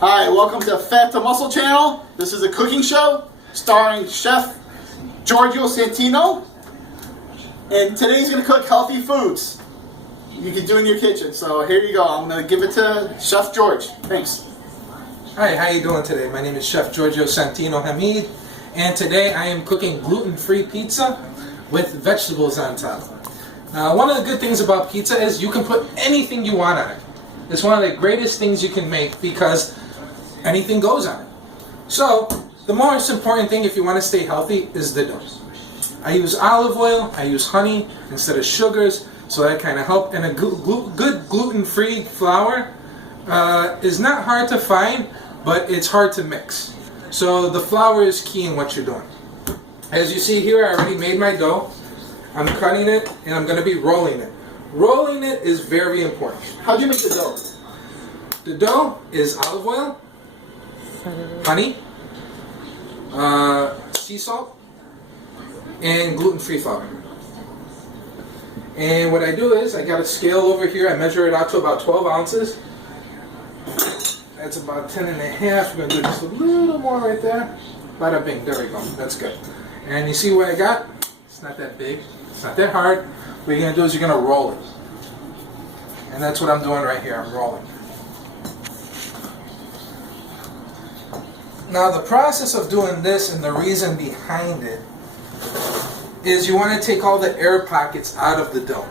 Hi, welcome to Fat to Muscle channel. This is a cooking show starring Chef Georgio Santino. And today he's going to cook healthy foods you can do in your kitchen. So here you go. I'm going to give it to Chef George. Thanks. Hi, how you doing today? My name is Chef Georgio Santino Hamid, and today I am cooking gluten-free pizza with vegetables on top. Now, one of the good things about pizza is you can put anything you want on it. It's one of the greatest things you can make because anything goes on it. So, the most important thing if you want to stay healthy is the dough. I use olive oil, I use honey instead of sugars, so that kind of helps. And a good gluten-free flour is not hard to find, but it's hard to mix. So the flour is key in what you're doing. As you see here, I already made my dough. I'm cutting it and I'm going to be rolling it. Rolling it is very important. How do you make the dough? The dough is olive oil, honey, sea salt, and gluten-free flour. And what I do is, I got a scale over here, I measure it out to about 12 ounces. That's about 10 and a half. We're going to do just a little more right there. Bada bing, there we go. That's good. And you see what I got? It's not that big. It's not that hard. What you're going to do is you're going to roll it. And that's what I'm doing right here. I'm rolling. Now the process of doing this and the reason behind it is you want to take all the air pockets out of the dough.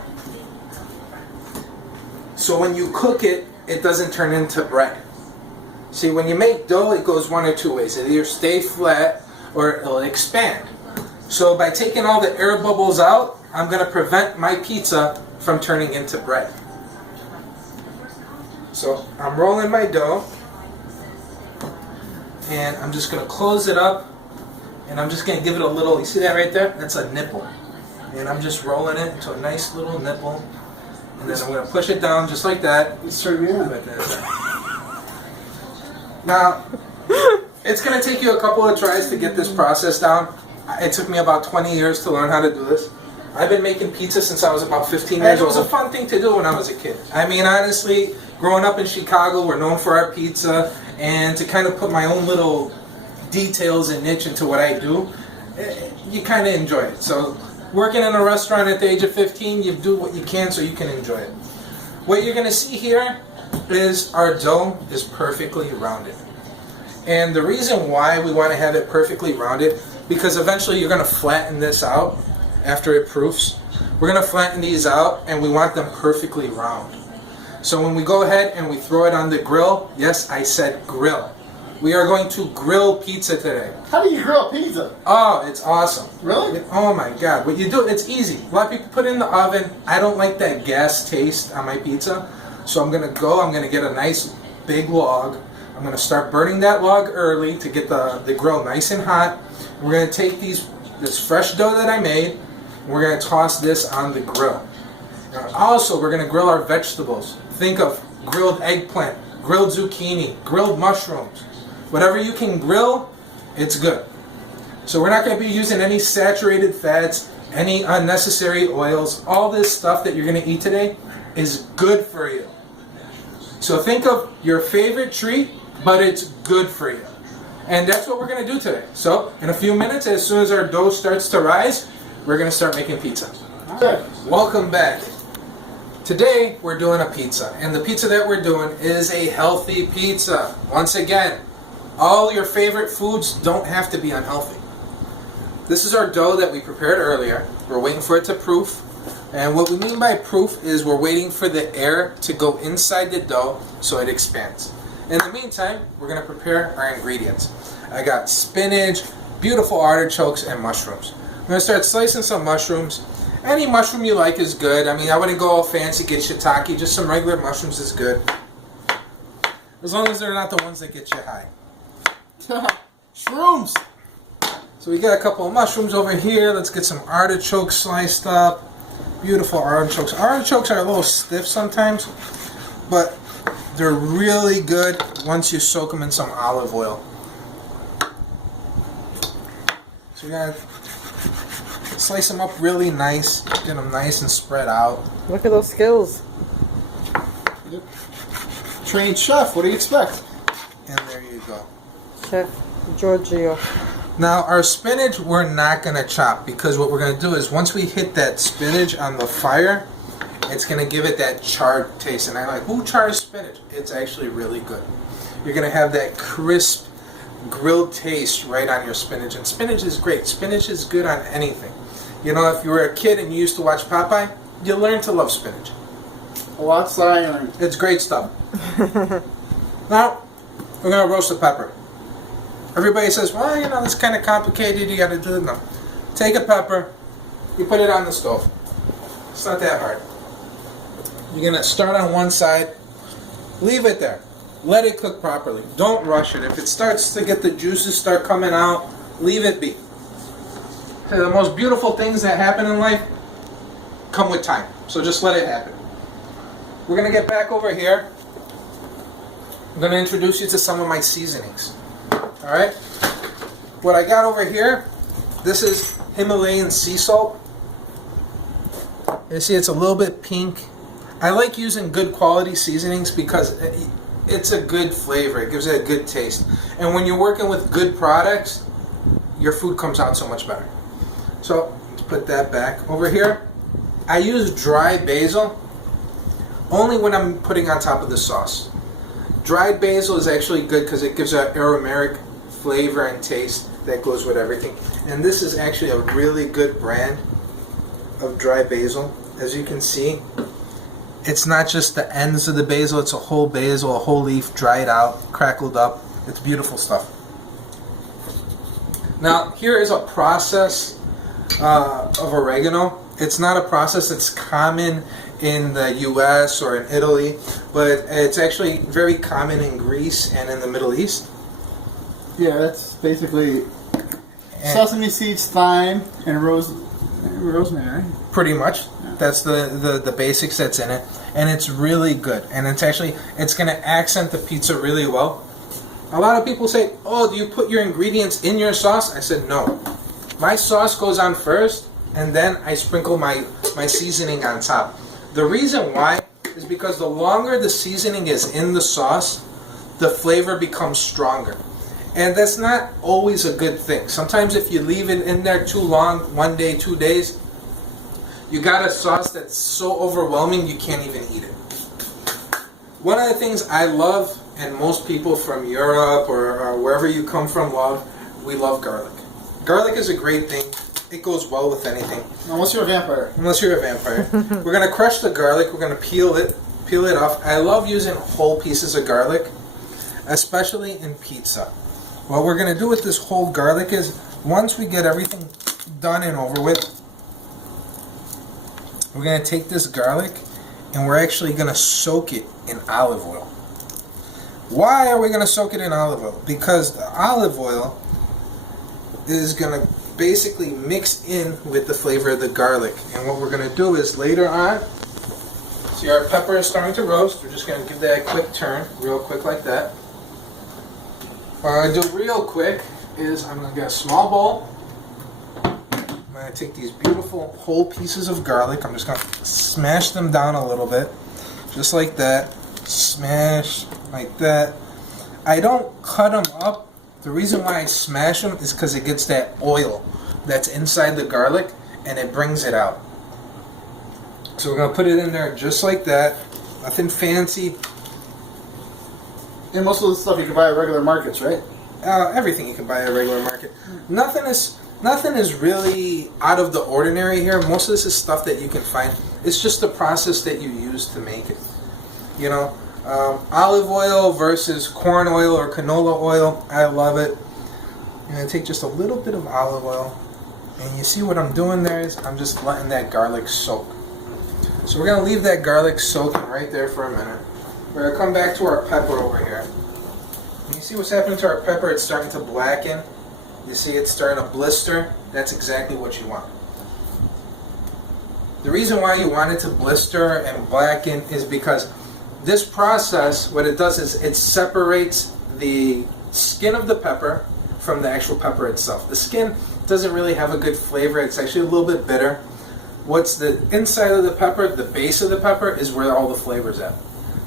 So when you cook it, it doesn't turn into bread. See, when you make dough, it goes one or two ways. It either stay flat or it'll expand. So by taking all the air bubbles out, I'm going to prevent my pizza from turning into bread. So I'm rolling my dough, and I'm just going to close it up, and I'm just going to give it a little, you see that right there? That's a nipple. And I'm just rolling it into a nice little nipple, and then I'm going to push it down just like that. Right there. Now, it's going to take you a couple of tries to get this process down. It took me about 20 years to learn how to do this. I've been making pizza since I was about 15 years old. It was a fun thing to do when I was a kid. I mean, honestly, growing up in Chicago, we're known for our pizza, and to kind of put my own little details and niche into what I do, you kind of enjoy it. So, working in a restaurant at the age of 15, you do what you can so you can enjoy it. What you're going to see here is our dough is perfectly rounded. And the reason why we want to have it perfectly rounded, because eventually you're going to flatten this out after it proofs. We're going to flatten these out and we want them perfectly round. So when we go ahead and we throw it on the grill, yes, I said grill. We are going to grill pizza today. How do you grill pizza? Oh, it's awesome. Really? Oh my God. What you do, it's easy. A lot of people put it in the oven. I don't like that gas taste on my pizza. So I'm going to get a nice big log. I'm going to start burning that log early to get the grill nice and hot. We're going to take this fresh dough that I made, and we're going to toss this on the grill. Now, also, we're going to grill our vegetables. Think of grilled eggplant, grilled zucchini, grilled mushrooms. Whatever you can grill, it's good. So we're not going to be using any saturated fats, any unnecessary oils. All this stuff that you're going to eat today is good for you. So think of your favorite treat, but it's good for you. And that's what we're going to do today. So in a few minutes, as soon as our dough starts to rise, we're going to start making pizza. Okay. Welcome back. Today we're doing a pizza, and the pizza that we're doing is a healthy pizza. Once again, all your favorite foods don't have to be unhealthy. This is our dough that we prepared earlier. We're waiting for it to proof. And what we mean by proof is we're waiting for the air to go inside the dough so it expands. In the meantime, we're going to prepare our ingredients. I got spinach, beautiful artichokes, and mushrooms. I'm going to start slicing some mushrooms. Any mushroom you like is good. I mean, I wouldn't go all fancy, get shiitake. Just some regular mushrooms is good. As long as they're not the ones that get you high. Shrooms! So we got a couple of mushrooms over here. Let's get some artichokes sliced up. Beautiful artichokes. Artichokes are a little stiff sometimes, but they're really good once you soak them in some olive oil. So we gotta slice them up really nice, get them nice and spread out. Look at those skills. Trained chef, what do you expect? And go. Chef Georgio. Now our spinach we're not gonna chop because what we're gonna do is once we hit that spinach on the fire, it's gonna give it that charred taste. And I like, who chars spinach? It's actually really good. You're gonna have that crisp grilled taste right on your spinach, and spinach is great. Spinach is good on anything. You know, if you were a kid and you used to watch Popeye, you learn to love spinach. What's iron? It's great stuff. Now we're gonna roast the pepper. Everybody says, well, you know, it's kind of complicated, you gotta do it. No. Take a pepper, you put it on the stove. It's not that hard. You're gonna start on one side, leave it there. Let it cook properly. Don't rush it. If it starts to get the juices start coming out, leave it be. So the most beautiful things that happen in life come with time. So just let it happen. We're gonna get back over here. I'm gonna introduce you to some of my seasonings. Alright? What I got over here, this is Himalayan sea salt. You see it's a little bit pink. I like using good quality seasonings because it's a good flavor. It gives it a good taste. And when you're working with good products, your food comes out so much better. So, let's put that back. Over here, I use dry basil only when I'm putting on top of the sauce. Dried basil is actually good because it gives an aromatic flavor and taste that goes with everything. And this is actually a really good brand of dry basil. As you can see, it's not just the ends of the basil, it's a whole basil, a whole leaf, dried out, crackled up. It's beautiful stuff. Now, here is a process of oregano. It's not a process that's common in the US or in Italy, but it's actually very common in Greece and in the Middle East. Yeah, that's basically sesame seeds, thyme, and rosemary, right? Pretty much. Yeah. That's the basics that's in it. And it's really good. And it's going to accent the pizza really well. A lot of people say, oh, do you put your ingredients in your sauce? I said, no. My sauce goes on first, and then I sprinkle my seasoning on top. The reason why is because the longer the seasoning is in the sauce, the flavor becomes stronger. And that's not always a good thing. Sometimes if you leave it in there too long, 1 day, 2 days, you got a sauce that's so overwhelming you can't even eat it. One of the things I love, and most people from Europe or wherever you come from love, we love garlic. Garlic is a great thing. It goes well with anything. Unless you're a vampire. Unless you're a vampire. We're going to crush the garlic. We're going to peel it off. I love using whole pieces of garlic, especially in pizza. What we're going to do with this whole garlic is, once we get everything done and over with, we're going to take this garlic and we're actually going to soak it in olive oil. Why are we going to soak it in olive oil? Because the olive oil is going to basically mix in with the flavor of the garlic. And what we're going to do is later on, see our pepper is starting to roast. We're just going to give that a quick turn, real quick like that. What I'm going to do real quick is I'm going to get a small bowl. I'm going to take these beautiful whole pieces of garlic. I'm just going to smash them down a little bit. Just like that. Smash like that. I don't cut them up. The reason why I smash them is because it gets that oil that's inside the garlic and it brings it out. So we're going to put it in there just like that. Nothing fancy. And most of the stuff you can buy at regular markets, right? Everything you can buy at a regular market. Nothing is really out of the ordinary here. Most of this is stuff that you can find. It's just the process that you use to make it. You know, olive oil versus corn oil or canola oil. I love it. I'm going to take just a little bit of olive oil. And you see what I'm doing there is I'm just letting that garlic soak. So we're going to leave that garlic soaking right there for a minute. We're going to come back to our pepper over here. And you see what's happening to our pepper? It's starting to blacken. You see it's starting to blister. That's exactly what you want. The reason why you want it to blister and blacken is because this process, what it does is it separates the skin of the pepper from the actual pepper itself. The skin doesn't really have a good flavor. It's actually a little bit bitter. What's the inside of the pepper, the base of the pepper, is where all the flavor's at.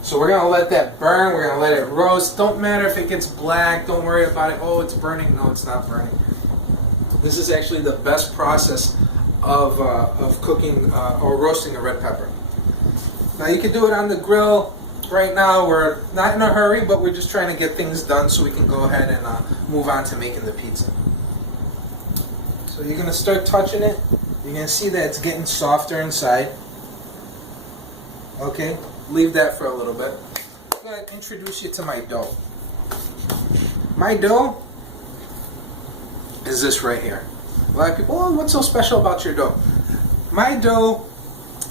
So we're gonna let that burn, we're gonna let it roast. Don't matter if it gets black, don't worry about it. Oh, it's burning. No, it's not burning. This is actually the best process of cooking or roasting a red pepper. Now you can do it on the grill. Right now we're not in a hurry, but we're just trying to get things done so we can go ahead and move on to making the pizza. So you're gonna start touching it. You're gonna see that it's getting softer inside. Okay, leave that for a little bit. I'm gonna introduce you to my dough. My dough is this right here. A lot of people, oh, what's so special about your dough? My dough,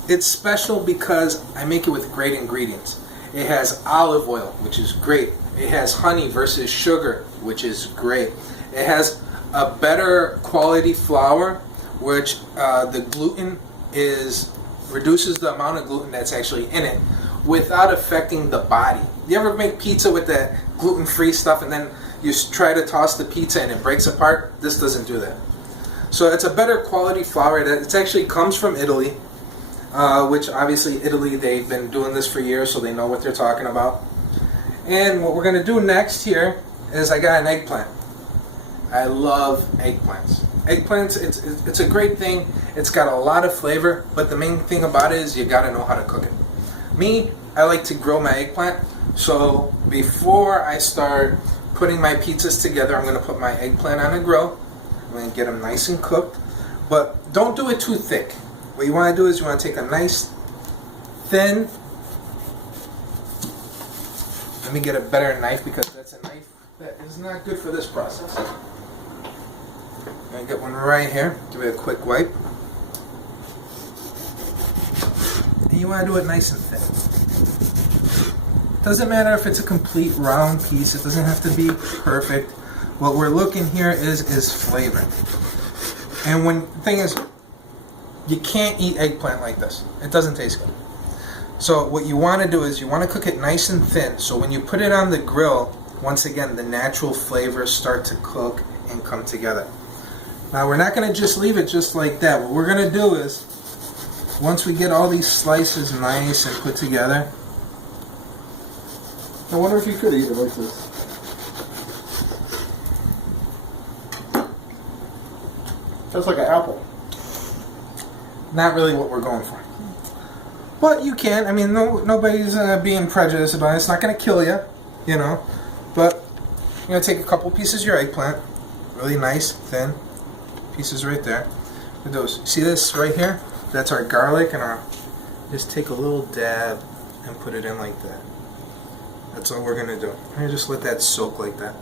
it's special because I make it with great ingredients. It has olive oil, which is great. It has honey versus sugar, which is great. It has a better quality flour, which the gluten reduces the amount of gluten that's actually in it without affecting the body. You ever make pizza with that gluten-free stuff and then you try to toss the pizza and it breaks apart? This doesn't do that. So it's a better quality flour. It actually comes from Italy, which obviously Italy, they've been doing this for years, so they know what they're talking about. And what we're going to do next here is I got an eggplant. I love eggplants. Eggplants, it's a great thing. It's got a lot of flavor, but the main thing about it is you got to know how to cook it. Me, I like to grill my eggplant, so before I start putting my pizzas together, I'm going to put my eggplant on a grill. I'm going to get them nice and cooked, but don't do it too thick. What you want to do is you want to take a nice thin, let me get a better knife because that's a knife that is not good for this process. I'm going to get one right here, give it a quick wipe. And you want to do it nice and thin. Doesn't matter if it's a complete round piece, it doesn't have to be perfect. What we're looking here is flavor. And the thing is, you can't eat eggplant like this. It doesn't taste good. So what you want to do is you want to cook it nice and thin, so when you put it on the grill, once again, the natural flavors start to cook and come together. Now we're not going to just leave it just like that. What we're going to do is, once we get all these slices nice and put together, I wonder if you could eat it like this. That's like an apple. not really what we're going for. But you can. I mean, nobody's being prejudiced about it. It's not going to kill you, you know. But you're going to take a couple pieces of your eggplant, really nice, thin pieces right there. With those, see this right here? That's our garlic, and I'll just take a little dab and put it in like that. That's all we're going to do. And just let that soak like that.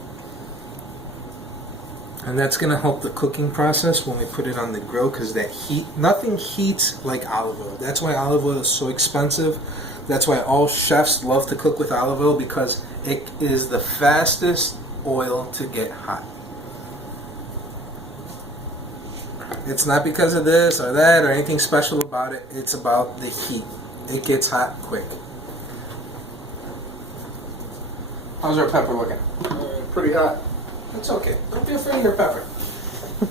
And that's going to help the cooking process when we put it on the grill, because that heat, nothing heats like olive oil. That's why olive oil is so expensive. That's why all chefs love to cook with olive oil, because it is the fastest oil to get hot. It's not because of this or that or anything special about it. It's about the heat. It gets hot quick. How's our pepper looking? Pretty hot. It's okay. Don't be afraid of your pepper.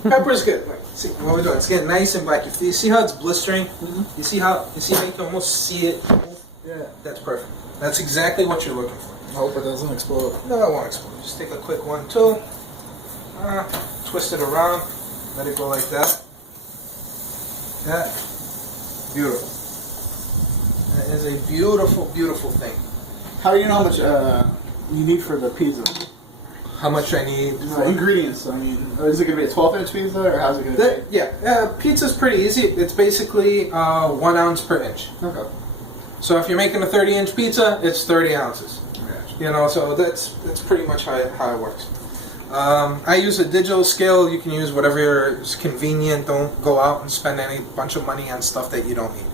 Pepper's good. Look, see what we're doing. It's getting nice and black. You see how it's blistering? Mm-hmm. You see how you can almost see it? Yeah. That's perfect. That's exactly what you're looking for. I hope it doesn't explode. No, it won't explode. Just take a quick 1-2. Twist it around. Let it go like that. Yeah. Beautiful. That is a beautiful, beautiful thing. How do you know how much you need for the pizza? How much I need for ingredients? I mean, is it going to be a 12-inch pizza, or how's it going to be? Yeah, pizza's pretty easy. It's basically 1 ounce per inch. Okay. So if you're making a 30-inch pizza, it's 30 ounces. Gotcha. You know, so that's pretty much how it works. I use a digital scale. You can use whatever is convenient. Don't go out and spend any bunch of money on stuff that you don't need.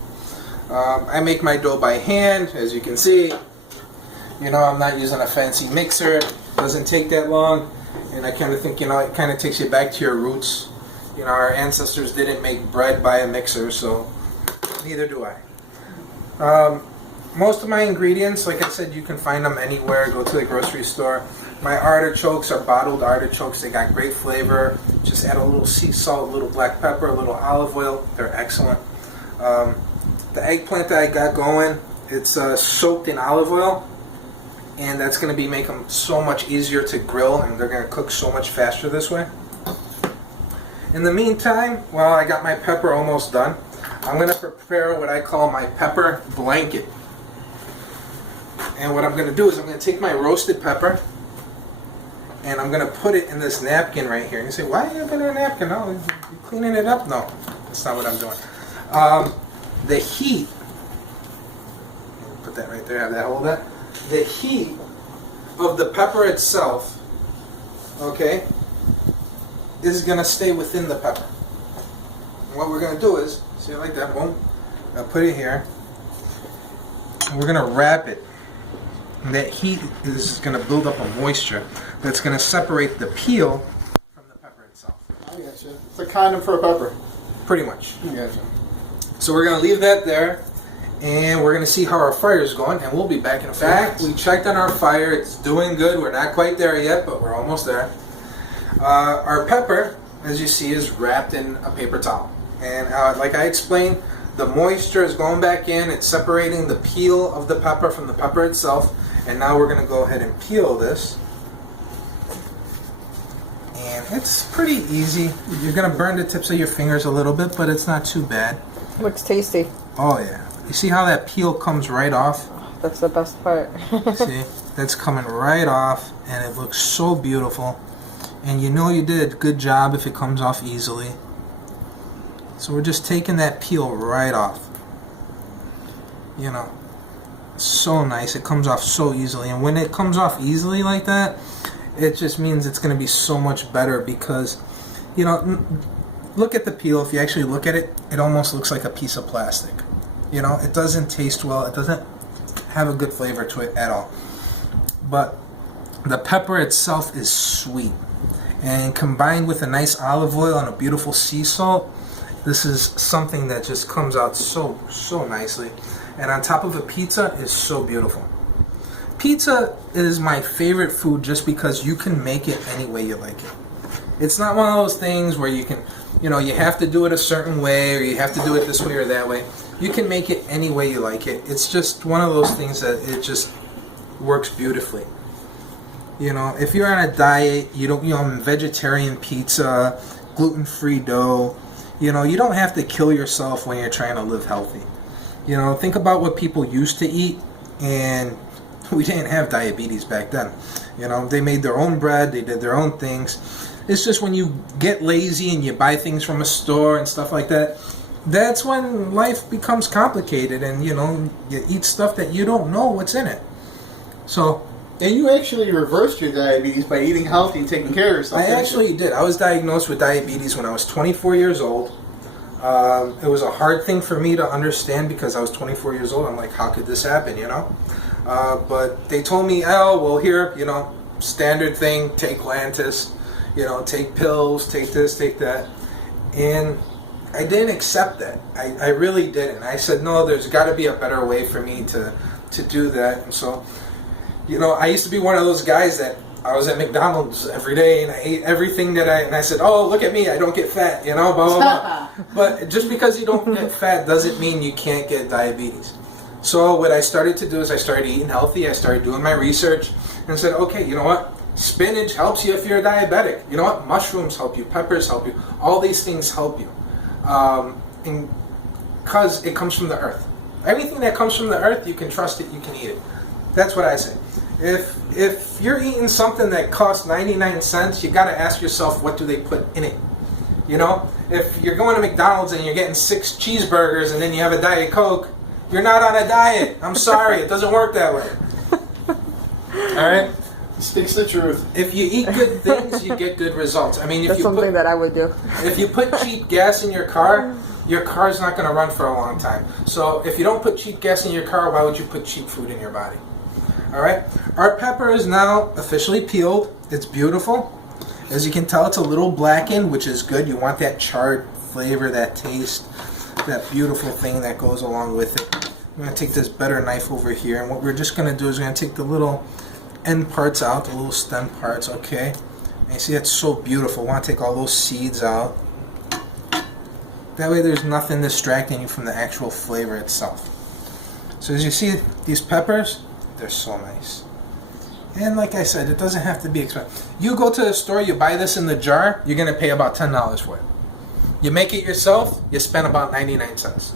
I make my dough by hand, as you can see. You know, I'm not using a fancy mixer. It doesn't take that long. And I kind of think, you know, it kind of takes you back to your roots. You know, our ancestors didn't make bread by a mixer, so neither do I. Most of my ingredients, like I said, you can find them anywhere. Go to the grocery store. My artichokes are bottled artichokes. They got great flavor. Just add a little sea salt, a little black pepper, a little olive oil. They're excellent. The eggplant that I got going, It's soaked in olive oil, and that's going to be make them so much easier to grill, and they're going to cook so much faster this way. In the meantime, while I got my pepper almost done, I'm going to prepare what I call my pepper blanket. And what I'm going to do is I'm going to take my roasted pepper and I'm going to put it in this napkin right here. And you say, why are you putting a napkin? Oh, you're cleaning it up? No, that's not what I'm doing. The heat, put that right there, have that, hold that. The heat of the pepper itself, okay, is going to stay within the pepper. And what we're going to do is, see it like that, boom, I'll put it here, and we're going to wrap it. And that heat is going to build up a moisture that's going to separate the peel from the pepper itself. I gotcha. It's a condom for a pepper. Pretty much. I gotcha. So we're going to leave that there, and we're going to see how our fire is going, and we'll be back in a fact. We checked on our fire. It's doing good. We're not quite there yet, but we're almost there. Our pepper, as you see, is wrapped in a paper towel. And like I explained, the moisture is going back in. It's separating the peel of the pepper from the pepper itself. And now we're going to go ahead and peel this. And it's pretty easy. You're going to burn the tips of your fingers a little bit, but it's not too bad. Looks tasty. Oh yeah. You see how that peel comes right off? That's the best part. See? That's coming right off, and it looks so beautiful. And you know you did a good job if it comes off easily. So we're just taking that peel right off. You know, so nice. It comes off so easily. And when it comes off easily like that, it just means it's going to be so much better because, you know, look at the peel. If you actually look at it, it almost looks like a piece of plastic. You know, it doesn't taste well. It doesn't have a good flavor to it at all. But the pepper itself is sweet. And combined with a nice olive oil and a beautiful sea salt, this is something that just comes out so nicely. And on top of a pizza is so beautiful. Pizza is my favorite food just because you can make it any way you like it. It's not one of those things where you can, you know, you have to do it a certain way or you have to do it this way or that way. You can make it any way you like it. It's just one of those things that it just works beautifully. You know, if you're on a diet, you know, vegetarian pizza, gluten-free dough, you know, you don't have to kill yourself when you're trying to live healthy. You know, think about what people used to eat, and we didn't have diabetes back then. You know, they made their own bread, they did their own things. It's just when you get lazy and you buy things from a store and stuff like that, that's when life becomes complicated and, you know, you eat stuff that you don't know what's in it. So... And you actually reversed your diabetes by eating healthy and taking care of yourself. I actually did. I was diagnosed with diabetes when I was 24 years old. It was a hard thing for me to understand because I was 24 years old. I'm like, how could this happen, you know? But they told me, oh, well, here, you know, standard thing, take Lantus, you know, take pills, take this, take that. And I didn't accept that. I really didn't. I said, no, there's got to be a better way for me to do that. And so... You know, I used to be one of those guys that I was at McDonald's every day and I ate everything that and I said, oh, look at me, I don't get fat, you know, blah, blah, blah. But just because you don't get fat doesn't mean you can't get diabetes. So what I started to do is I started eating healthy, I started doing my research and said, okay, you know what, spinach helps you if you're diabetic. You know what, mushrooms help you, peppers help you, all these things help you. Because it comes from the earth. Everything that comes from the earth, you can trust it, you can eat it. That's what I say. If you're eating something that costs 99 cents, you got to ask yourself, what do they put in it? You know, if you're going to McDonald's and you're getting 6 cheeseburgers and then you have a Diet Coke, you're not on a diet. I'm sorry, it doesn't work that way. All right? Speaks the truth. If you eat good things, you get good results. I mean, if That's something that I would do. If you put cheap gas in your car's not going to run for a long time. So if you don't put cheap gas in your car, why would you put cheap food in your body? All right, our pepper is now officially peeled. It's beautiful. As you can tell, it's a little blackened, which is good. You want that charred flavor, that taste, that beautiful thing that goes along with it. I'm going to take this butter knife over here, and what we're just going to do is we're going to take the little end parts out, the little stem parts, okay? And you see, that's so beautiful. We want to take all those seeds out. That way there's nothing distracting you from the actual flavor itself. So as you see, these peppers, they're so nice. And like I said, it doesn't have to be expensive. You go to the store, you buy this in the jar, you're going to pay about $10 for it. You make it yourself, you spend about 99 cents.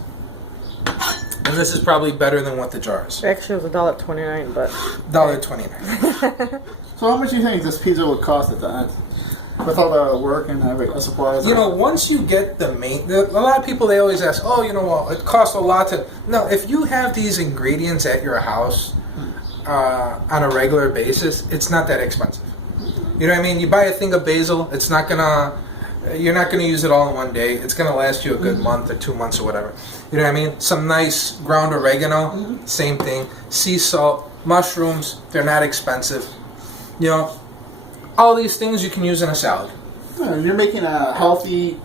And this is probably better than what the jar is. Actually, it was $1.29, but $1.29. So how much do you think this pizza would cost at the end? With all the work and every supplies? You know, once you get a lot of people, they always ask, oh, you know, well, it costs a lot to... No, if you have these ingredients at your house on a regular basis, it's not that expensive. You know what I mean? You buy a thing of basil, it's not gonna... You're not gonna use it all in one day. It's gonna last you a good month or 2 months or whatever. You know what I mean? Some nice ground oregano, same thing. Sea salt, mushrooms, they're not expensive. You know, all these things you can use in a salad. Yeah, you're making a healthy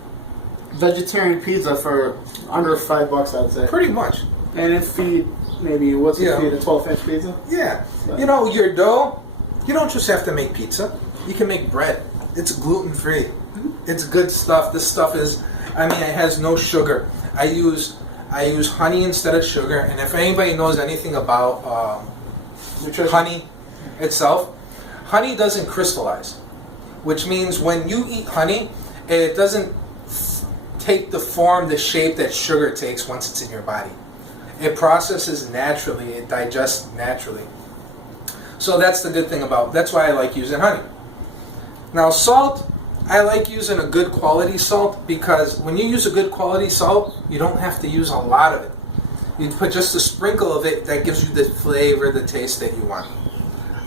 vegetarian pizza for under $5, I'd say. Pretty much. And it feed maybe, what's it feed, a 12-inch pizza? Yeah. You know, your dough, you don't just have to make pizza. You can make bread. It's gluten-free. It's good stuff. This stuff is, I mean, it has no sugar. I use honey instead of sugar. And if anybody knows anything about honey itself, honey doesn't crystallize, which means when you eat honey, it doesn't take the form, the shape that sugar takes once it's in your body. It processes naturally, it digests naturally. So that's the good thing that's why I like using honey. Now salt, I like using a good quality salt because when you use a good quality salt, you don't have to use a lot of it. You put just a sprinkle of it that gives you the flavor, the taste that you want.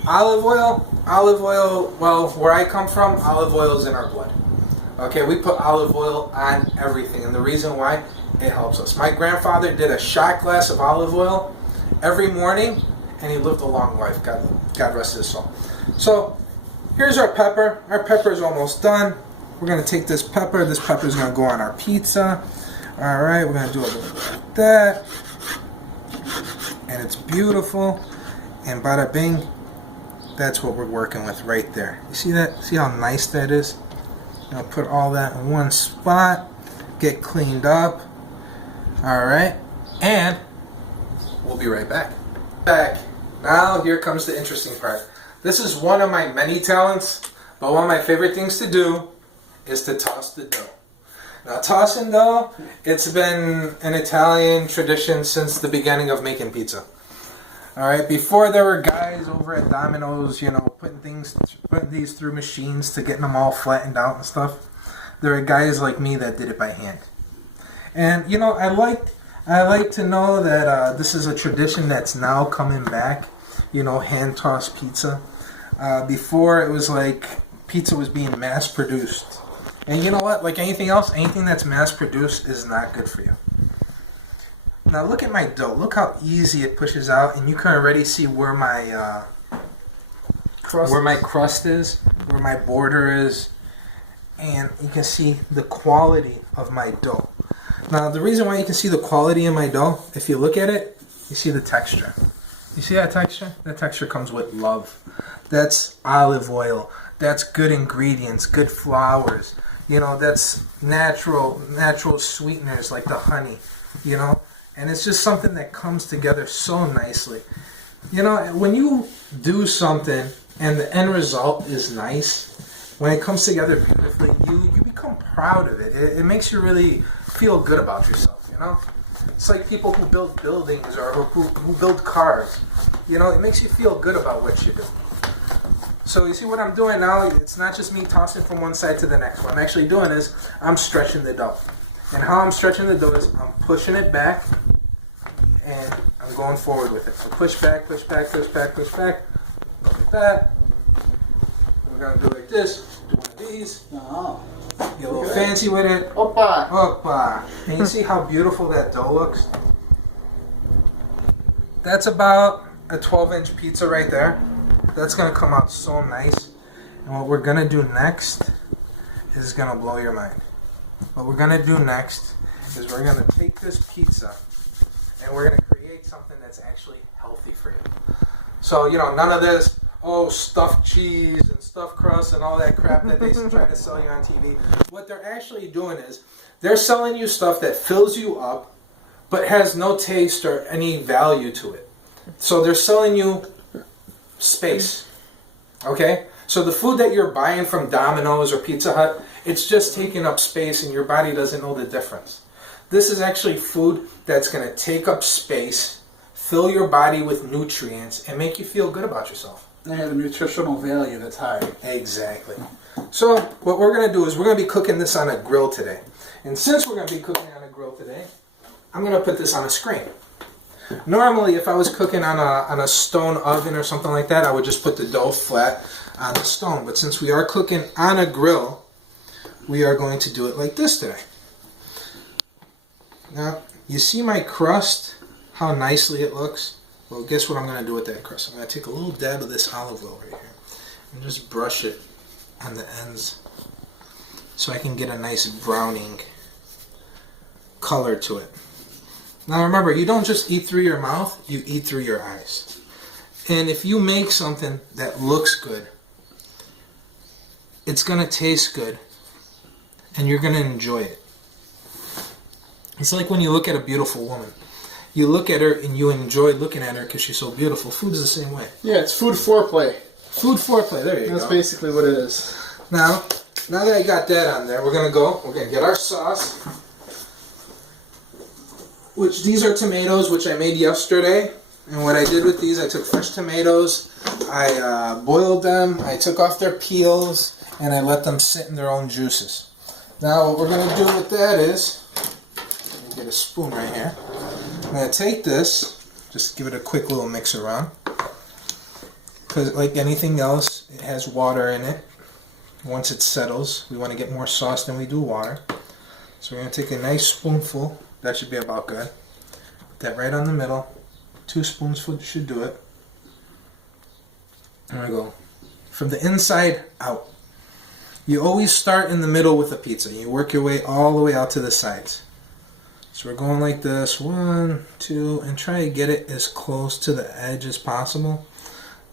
Olive oil, well, where I come from, olive oil is in our blood. Okay, we put olive oil on everything, and the reason why, it helps us. My grandfather did a shot glass of olive oil every morning, and he lived a long life, God rest his soul. So, here's our pepper. Our pepper is almost done. We're going to take this pepper is going to go on our pizza. Alright, we're going to do a little bit like that. And it's beautiful. And bada bing. That's what we're working with right there. You see that? See how nice that is? I'll put all that in one spot. Get cleaned up. Alright. And we'll be right back. Now here comes the interesting part. This is one of my many talents, but one of my favorite things to do is to toss the dough. Now tossing dough, it's been an Italian tradition since the beginning of making pizza. Alright, before there were guys over at Domino's, you know, putting these through machines to getting them all flattened out and stuff. There are guys like me that did it by hand. And, you know, I like to know that this is a tradition that's now coming back, you know, hand-tossed pizza. Before, it was like pizza was being mass-produced. And you know what? Like anything else, anything that's mass-produced is not good for you. Now look at my dough. Look how easy it pushes out, and you can already see where my crust is, where my border is, and you can see the quality of my dough. Now the reason why you can see the quality in my dough, if you look at it, you see the texture. You see that texture? That texture comes with love. That's olive oil. That's good ingredients, good flours. You know, that's natural sweeteners like the honey, you know? And it's just something that comes together so nicely. You know, when you do something and the end result is nice, when it comes together beautifully, you become proud of it. It makes you really feel good about yourself, you know? It's like people who build buildings or who build cars. You know, it makes you feel good about what you do. So you see what I'm doing now, it's not just me tossing from one side to the next. What I'm actually doing is I'm stretching the dough. And how I'm stretching the dough is I'm pushing it back and I'm going forward with it. So push back, push back, push back, push back. Like that. We're going to do like this. Do one of these. Oh. Get a little fancy with it. Opa! Opa! And you see how beautiful that dough looks? That's about a 12-inch pizza right there. That's going to come out so nice. And what we're going to do next is going to blow your mind. What we're going to do next is we're going to take this pizza and we're going to create something that's actually healthy for you. So, you know, none of this, stuffed cheese and stuffed crust and all that crap that they try to sell you on TV. What they're actually doing is they're selling you stuff that fills you up but has no taste or any value to it. So they're selling you space. Okay? So the food that you're buying from Domino's or Pizza Hut, it's just taking up space and your body doesn't know the difference. This is actually food that's going to take up space, fill your body with nutrients, and make you feel good about yourself. They have a nutritional value that's high. Exactly. So what we're going to do is we're going to be cooking this on a grill today. And since we're going to be cooking on a grill today, I'm going to put this on a screen. Normally, if I was cooking on a stone oven or something like that, I would just put the dough flat on the stone. But since we are cooking on a grill, we are going to do it like this today. Now, you see my crust, how nicely it looks? Well, guess what I'm going to do with that crust? I'm going to take a little dab of this olive oil right here and just brush it on the ends so I can get a nice browning color to it. Now remember, you don't just eat through your mouth, you eat through your eyes. And if you make something that looks good, it's going to taste good and you're going to enjoy it. It's like when you look at a beautiful woman. You look at her and you enjoy looking at her because she's so beautiful. Food's the same way. Yeah, it's food foreplay. Food foreplay, there you go. That's basically what it is. Now that I got that on there, we're going to get our sauce. Which these are tomatoes, which I made yesterday. And what I did with these, I took fresh tomatoes, I boiled them, I took off their peels, and I let them sit in their own juices. Now what we're going to do with that is, let me get a spoon right here. I'm going to take this, just give it a quick little mix around. Because like anything else, it has water in it. Once it settles, we want to get more sauce than we do water. So we're going to take a nice spoonful. That should be about good. Put that right on the middle. 2 spoonsful should do it. There we go. From the inside out. You always start in the middle with a pizza. You work your way all the way out to the sides. So we're going like this. 1, 2, and try to get it as close to the edge as possible.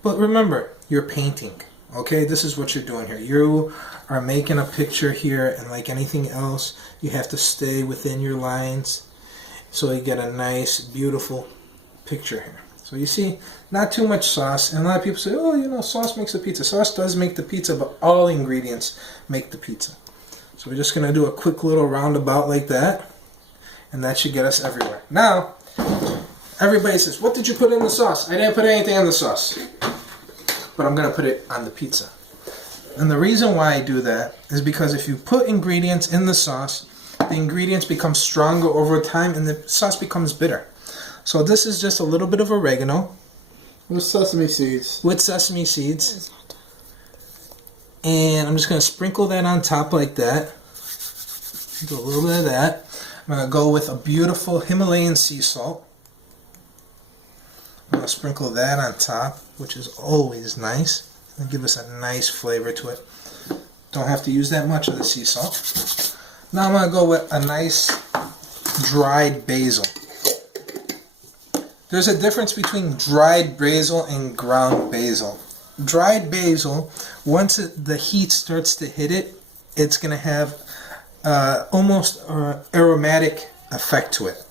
But remember, you're painting. Okay, this is what you're doing here. You are making a picture here, and like anything else, you have to stay within your lines so you get a nice, beautiful picture here. So you see, not too much sauce, and a lot of people say, oh, you know, sauce makes the pizza. Sauce does make the pizza, but all ingredients make the pizza. So we're just going to do a quick little roundabout like that, and that should get us everywhere. Now, everybody says, what did you put in the sauce? I didn't put anything in the sauce. But I'm going to put it on the pizza. And the reason why I do that is because if you put ingredients in the sauce, the ingredients become stronger over time and the sauce becomes bitter. So this is just a little bit of oregano. With sesame seeds. With sesame seeds. And I'm just going to sprinkle that on top like that. Do a little bit of that. I'm going to go with a beautiful Himalayan sea salt. I'm going to sprinkle that on top, which is always nice. And give us a nice flavor to it. Don't have to use that much of the sea salt. Now I'm going to go with a nice dried basil. There's a difference between dried basil and ground basil. Dried basil, once the heat starts to hit it, it's going to have almost an aromatic effect to it.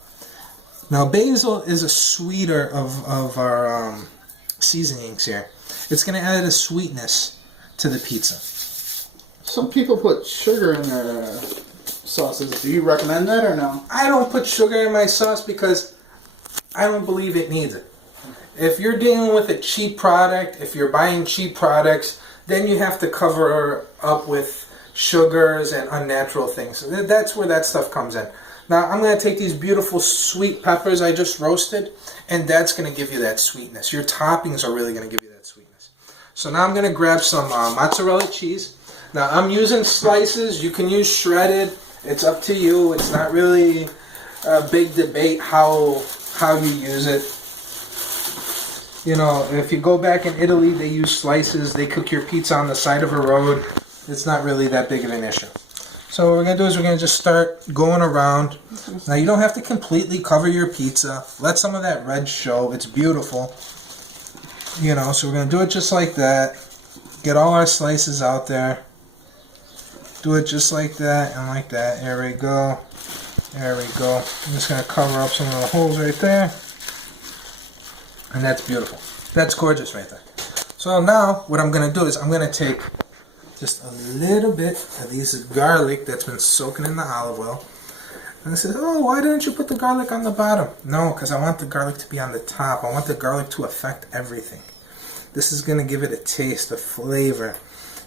Now basil is a sweeter of our seasonings here. It's going to add a sweetness to the pizza. Some people put sugar in their sauces. Do you recommend that or no? I don't put sugar in my sauce because I don't believe it needs it. If you're dealing with a cheap product, if you're buying cheap products, then you have to cover up with sugars and unnatural things. That's where that stuff comes in. Now I'm going to take these beautiful sweet peppers I just roasted, and that's going to give you that sweetness. Your toppings are really going to give you that sweetness. So now I'm going to grab some mozzarella cheese. Now I'm using slices. You can use shredded. It's up to you. It's not really a big debate how you use it. You know, if you go back in Italy, they use slices. They cook your pizza on the side of a road. It's not really that big of an issue. So what we're going to do is we're going to just start going around. Now you don't have to completely cover your pizza. Let some of that red show. It's beautiful. You know, so we're going to do it just like that. Get all our slices out there. Do it just like that and like that. There we go. There we go. I'm just going to cover up some of the holes right there. And that's beautiful. That's gorgeous right there. So now what I'm going to do is I'm going to take just a little bit of this garlic that's been soaking in the olive oil. And I said, oh, why didn't you put the garlic on the bottom? No, because I want the garlic to be on the top. I want the garlic to affect everything. This is going to give it a taste, a flavor.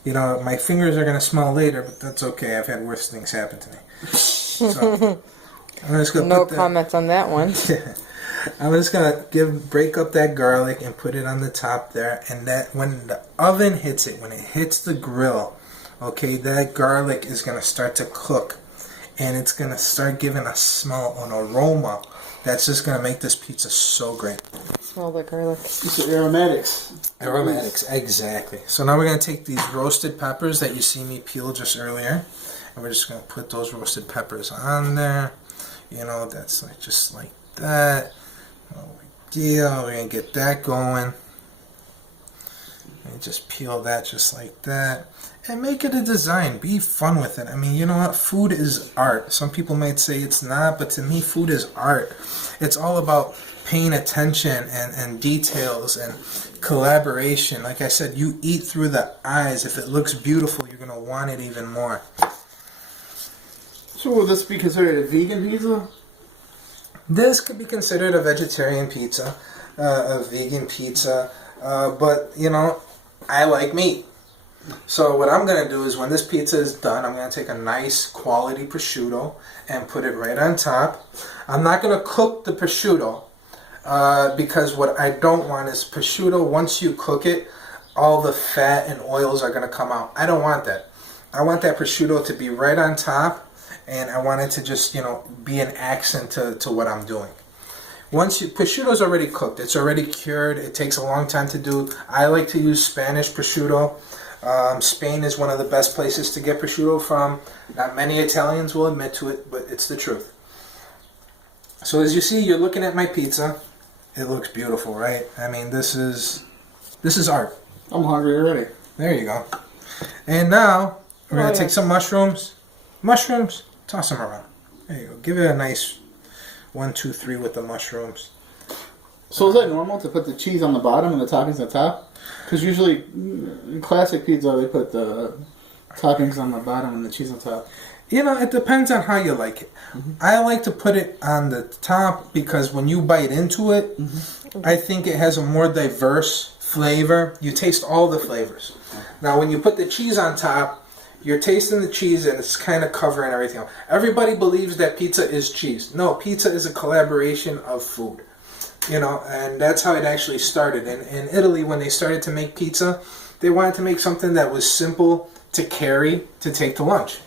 You know, my fingers are going to smell later, but that's okay. I've had worse things happen to me. So, I'm just gonna no comments on that one. I'm just going to break up that garlic and put it on the top there. And that when the oven hits it, when it hits the grill, okay, that garlic is going to start to cook. And it's going to start giving a smell, an aroma that's just going to make this pizza so great. Smell the garlic. It's aromatics. Aromatics, exactly. So now we're going to take these roasted peppers that you see me peel just earlier. And we're just going to put those roasted peppers on there. You know, that's like just like that. No big deal. We're going to get that going. And just peel that just like that. And make it a design. Be fun with it. I mean, you know what? Food is art. Some people might say it's not, but to me, food is art. It's all about paying attention and details and collaboration. Like I said, you eat through the eyes. If it looks beautiful, you're going to want it even more. So will this be considered a vegan pizza? This could be considered a vegetarian pizza, a vegan pizza, but, you know, I like meat. So what I'm going to do is when this pizza is done, I'm going to take a nice quality prosciutto and put it right on top. I'm not going to cook the prosciutto because what I don't want is prosciutto, once you cook it, all the fat and oils are going to come out. I don't want that. I want that prosciutto to be right on top, and I want it to just, you know, be an accent to what I'm doing. Prosciutto's already cooked. It's already cured. It takes a long time to do. I like to use Spanish prosciutto. Spain is one of the best places to get prosciutto from. Not many Italians will admit to it, but it's the truth. So as you see, you're looking at my pizza. It looks beautiful, right? I mean, this is art. I'm hungry already. There you go. And now we're going to take some mushrooms. Mushrooms, toss them around. There you go. Give it a nice 1, 2, 3 with the mushrooms. So is that normal to put the cheese on the bottom and the toppings on top? Because usually in classic pizza they put the toppings on the bottom and the cheese on top. You know, it depends on how you like it. Mm-hmm. I like to put it on the top because when you bite into it, I think it has a more diverse flavor. You taste all the flavors. Now, when you put the cheese on top, you're tasting the cheese and it's kind of covering everything else. Everybody believes that pizza is cheese. No, pizza is a collaboration of food. You know, and that's how it actually started. In Italy, when they started to make pizza, they wanted to make something that was simple to carry to take to lunch.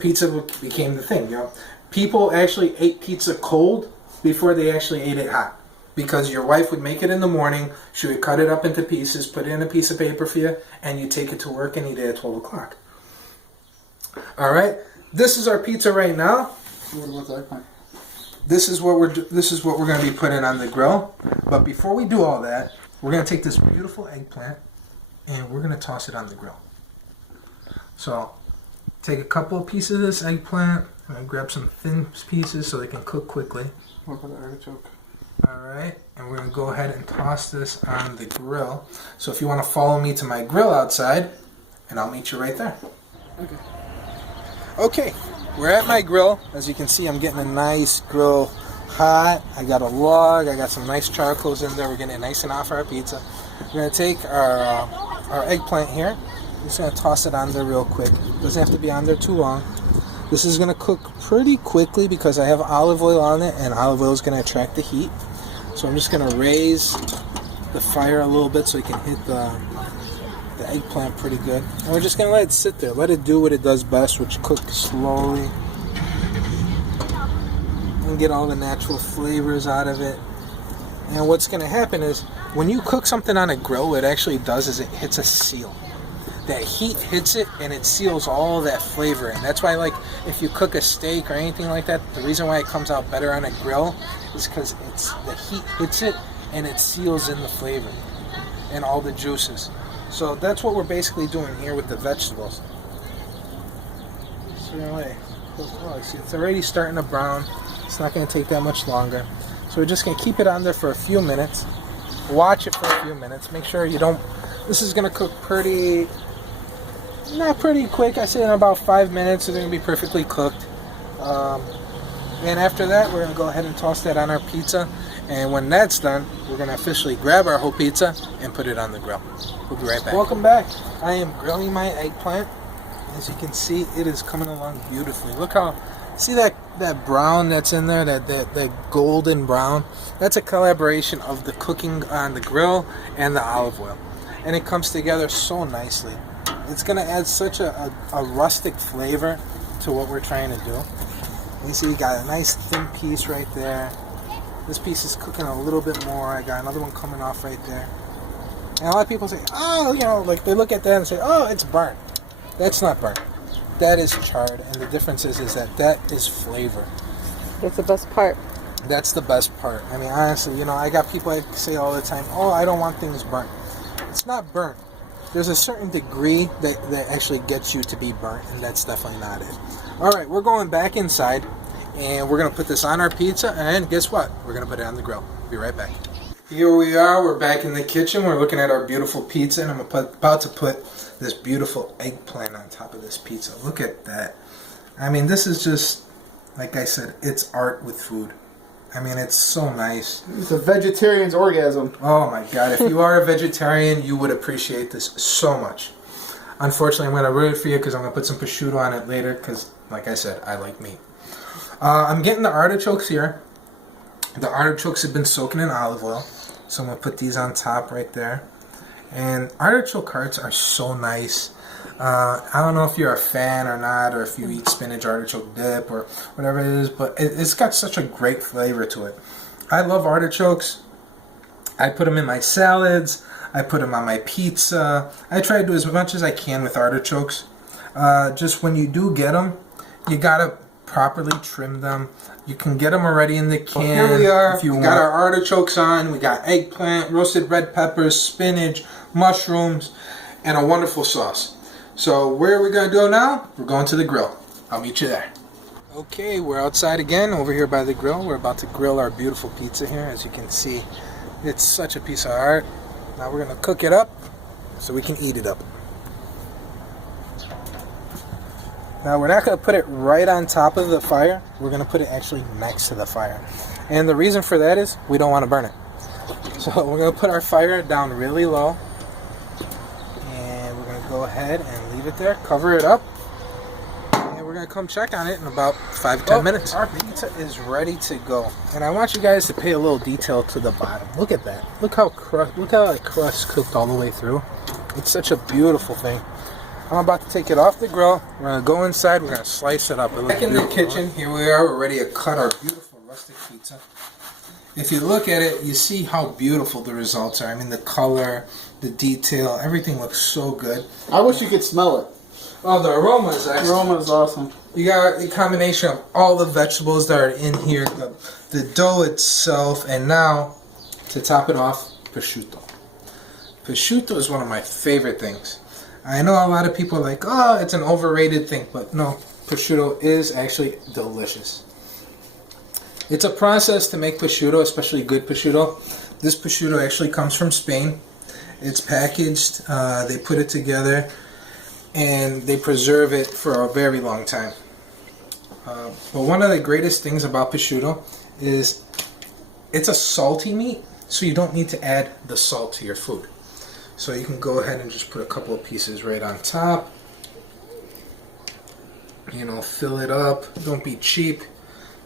Pizza became the thing, you know. People actually ate pizza cold before they actually ate it hot. Because your wife would make it in the morning, she would cut it up into pieces, put it in a piece of paper for you, and you take it to work and eat it at 12 o'clock. Alright, this is our pizza right now. This is what we're going to be putting on the grill. But before we do all that, we're going to take this beautiful eggplant and we're going to toss it on the grill. So, take a couple of pieces of this eggplant and grab some thin pieces so they can cook quickly. What about the artichoke? Alright, and we're going to go ahead and toss this on the grill. So if you want to follow me to my grill outside, and I'll meet you right there. Okay, we're at my grill. As you can see, I'm getting a nice grill hot. I got a log, I got some nice charcoals in there. We're getting it nice and hot for our pizza. We're going to take our eggplant here. I'm just going to toss it on there real quick. Doesn't have to be on there too long. This is going to cook pretty quickly because I have olive oil on it, and olive oil is going to attract the heat. So I'm just going to raise the fire a little bit so it can hit the eggplant pretty good. And we're just going to let it sit there. Let it do what it does best, which cook slowly. And get all the natural flavors out of it. And what's going to happen is, when you cook something on a grill, what it actually does is it hits a seal. That heat hits it and it seals all that flavor in. That's why, like, if you cook a steak or anything like that, the reason why it comes out better on a grill is because the heat hits it and it seals in the flavor and all the juices. So that's what we're basically doing here with the vegetables. So Oh, I see it's already starting to brown. It's not going to take that much longer. So we're just going to keep it on there for a few minutes. Watch it for a few minutes. Make sure you don't... This is going to cook pretty... Not pretty quick. I say in about 5 minutes it's going to be perfectly cooked. And after that, we're going to go ahead and toss that on our pizza. And when that's done, we're going to officially grab our whole pizza and put it on the grill. We'll be right back. Welcome back. I am grilling my eggplant. As you can see, it is coming along beautifully. Look how... See that brown that's in there, that golden brown? That's a collaboration of the cooking on the grill and the olive oil. And it comes together so nicely. It's going to add such a rustic flavor to what we're trying to do. You see we got a nice thin piece right there. This piece is cooking a little bit more. I got another one coming off right there. And a lot of people say, oh, you know, like they look at that and say, oh, it's burnt. That's not burnt. That is charred, and the difference is that is flavor. That's the best part. That's the best part. I mean, honestly, you know, I got people that say all the time, oh, I don't want things burnt. It's not burnt. There's a certain degree that actually gets you to be burnt, and that's definitely not it. All right, we're going back inside, and we're going to put this on our pizza, and guess what? We're going to put it on the grill. Be right back. Here we are. We're back in the kitchen. We're looking at our beautiful pizza, and I'm about to put this beautiful eggplant on top of this pizza. Look at that. I mean, this is just, like I said, it's art with food. I mean, it's so nice. It's a vegetarian's orgasm. Oh my God. If you are a vegetarian, you would appreciate this so much. Unfortunately, I'm going to ruin it for you because I'm going to put some prosciutto on it later because, like I said, I like meat. I'm getting the artichokes here. The artichokes have been soaking in olive oil. So I'm going to put these on top right there. And artichoke hearts are so nice. I don't know if you're a fan or not, or if you eat spinach artichoke dip or whatever it is, but it's got such a great flavor to it. I love artichokes. I put them in my salads. I put them on my pizza. I try to do as much as I can with artichokes. Just when you do get them, you gotta properly trim them. You can get them already in the can. Well, here we are. We got our artichokes on. We got eggplant, roasted red peppers, spinach, mushrooms, and a wonderful sauce. So where are we going to go now? We're going to the grill. I'll meet you there. Okay, we're outside again over here by the grill. We're about to grill our beautiful pizza here. As you can see, it's such a piece of art. Now we're going to cook it up so we can eat it up. Now we're not going to put it right on top of the fire. We're going to put it actually next to the fire. And the reason for that is we don't want to burn it. So we're going to put our fire down really low. And we're going to go ahead and leave it there. Cover it up. And we're going to come check on it in about 5 to 10 minutes. Our pizza is ready to go. And I want you guys to pay a little detail to the bottom. Look at that. Look how the crust cooked all the way through. It's such a beautiful thing. I'm about to take it off the grill. We're going to go inside. We're going to slice it up. Back in the kitchen. Here we are. We're ready to cut our beautiful rustic pizza. If you look at it, you see how beautiful the results are. I mean, the color, the detail, everything looks so good. I wish you could smell it. Oh, the aroma is excellent. The aroma is awesome. You got a combination of all the vegetables that are in here, the dough itself, and now, to top it off, prosciutto. Prosciutto is one of my favorite things. I know a lot of people are like, oh, it's an overrated thing, but no, prosciutto is actually delicious. It's a process to make prosciutto, especially good prosciutto. This prosciutto actually comes from Spain. It's packaged, they put it together, and they preserve it for a very long time. But one of the greatest things about prosciutto is it's a salty meat, so you don't need to add the salt to your food. So you can go ahead and just put a couple of pieces right on top. You know, fill it up. Don't be cheap,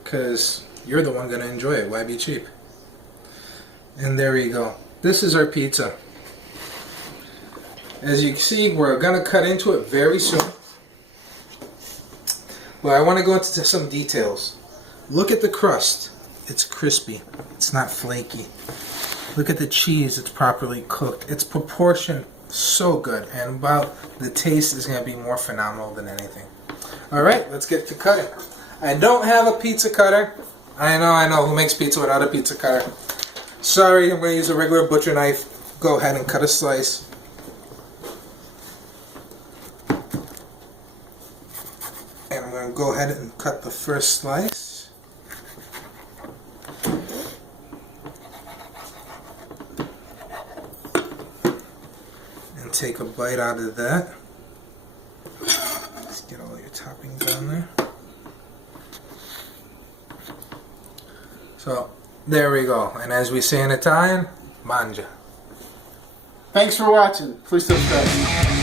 because you're the one going to enjoy it. Why be cheap? And there you go. This is our pizza. As you can see, we're going to cut into it very soon. But I want to go into some details. Look at the crust. It's crispy. It's not flaky. Look at the cheese, it's properly cooked. It's proportioned so good, and about the taste is going to be more phenomenal than anything. Alright, let's get to cutting. I don't have a pizza cutter. I know, who makes pizza without a pizza cutter? Sorry, I'm going to use a regular butcher knife. Go ahead and cut a slice. And I'm going to go ahead and cut the first slice. And take a bite out of that. Let's get all your toppings on there. So, there we go. And as we say in Italian, mangia. Thanks for watching. Please subscribe.